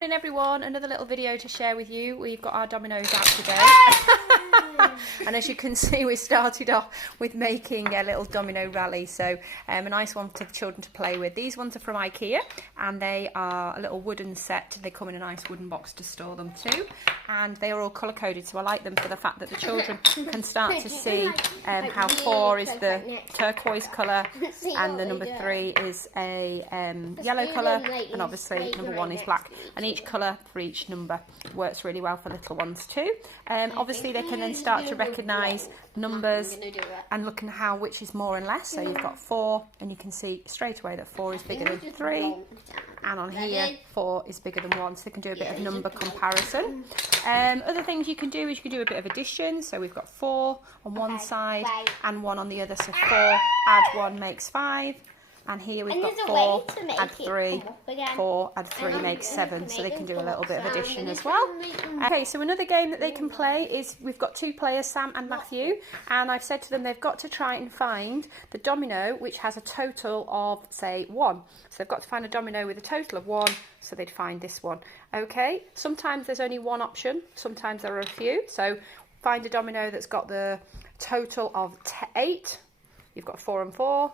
Morning everyone, another little video to share with you. We've got our dominoes out today. And as you can see, we started off with making a little domino rally, so a nice one for the children to play with. These ones are from IKEA and they are a little wooden set. They come in a nice wooden box to store them too, and they are all colour coded, so I like them for the fact that the children can start to see how 4 is the turquoise colour and the number 3 is a yellow colour, and obviously number 1 is black, and each colour for each number works really well for little ones too. Obviously they can then start to recognise numbers and look at how which is more and less. So you've got 4 and you can see straight away that 4 is bigger than 3, and on here 4 is bigger than 1, so they can do a bit of number comparison. Other things you can do is you can do a bit of addition. So we've got 4 on one side and 1 on the other, so 4 add 1 makes 5. And here we've got 4, add 3, 4, add 3 makes 7, so they can do a little bit of addition as well. Okay, so another game that they can play is, we've got 2 players, Sam and Matthew, and I've said to them they've got to try and find the domino which has a total of, say, 1. So they've got to find a domino with a total of 1, so they'd find this one. Okay, sometimes there's only one option, sometimes there are a few, so find a domino that's got the total of 8. You've got 4 and 4.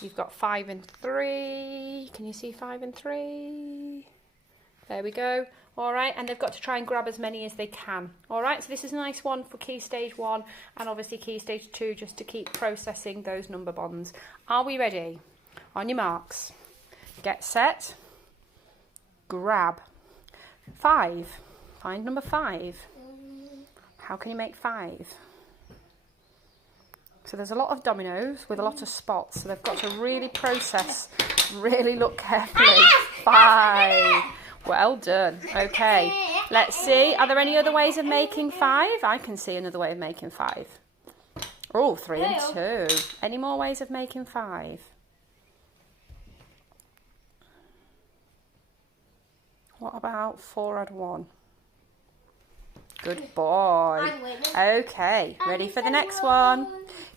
You've got 5 and 3. Can you see 5 and 3? There we go. All right, and they've got to try and grab as many as they can. All right, so this is a nice one for key stage 1 and obviously key stage 2, just to keep processing those number bonds. Are we ready? On your marks, get set, grab. 5. Find number 5. How can you make 5? So there's a lot of dominoes with a lot of spots, so they've got to really process, really look carefully. 5. Well done. Okay, let's see. Are there any other ways of making 5? I can see another way of making 5. Oh, 3 and 2. Any more ways of making 5? What about 4 add 1? Good boy. Okay, ready for the next one.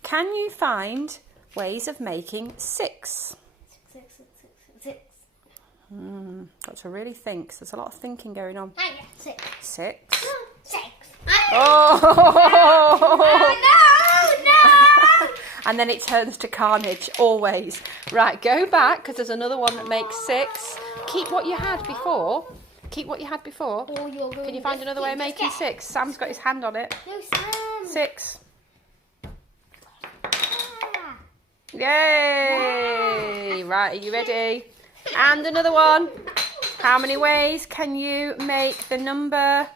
Can you find ways of making 6? Got to really think. So there's a lot of thinking going on. 6. 6. 6. Oh! No! And then it turns to carnage, always. Right, go back, because there's another one that makes 6. Keep what you had before. Keep what you had before. Can you find another way of making 6? Sam's got his hand on it. No, Sam. 6. Yay! Right, are you ready? And another one. How many ways can you make the number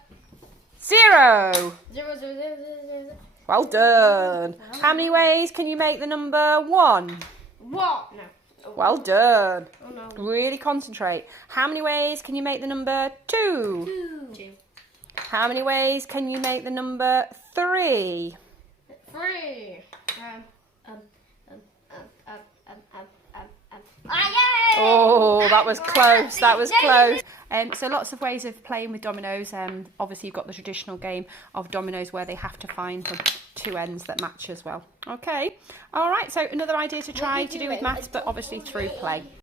0? 0, 0, 0, 0, 0. Well done. How many ways can you make the number 1? What? No. Well done. Oh, no. Really concentrate. How many ways can you make the number 2? 2. How many ways can you make the number 3? 3. Oh, that was close. That was close. So lots of ways of playing with dominoes. Obviously, you've got the traditional game of dominoes where they have to find the 2 ends that match as well. Okay. All right. So another idea to try to do with maths, but obviously through play.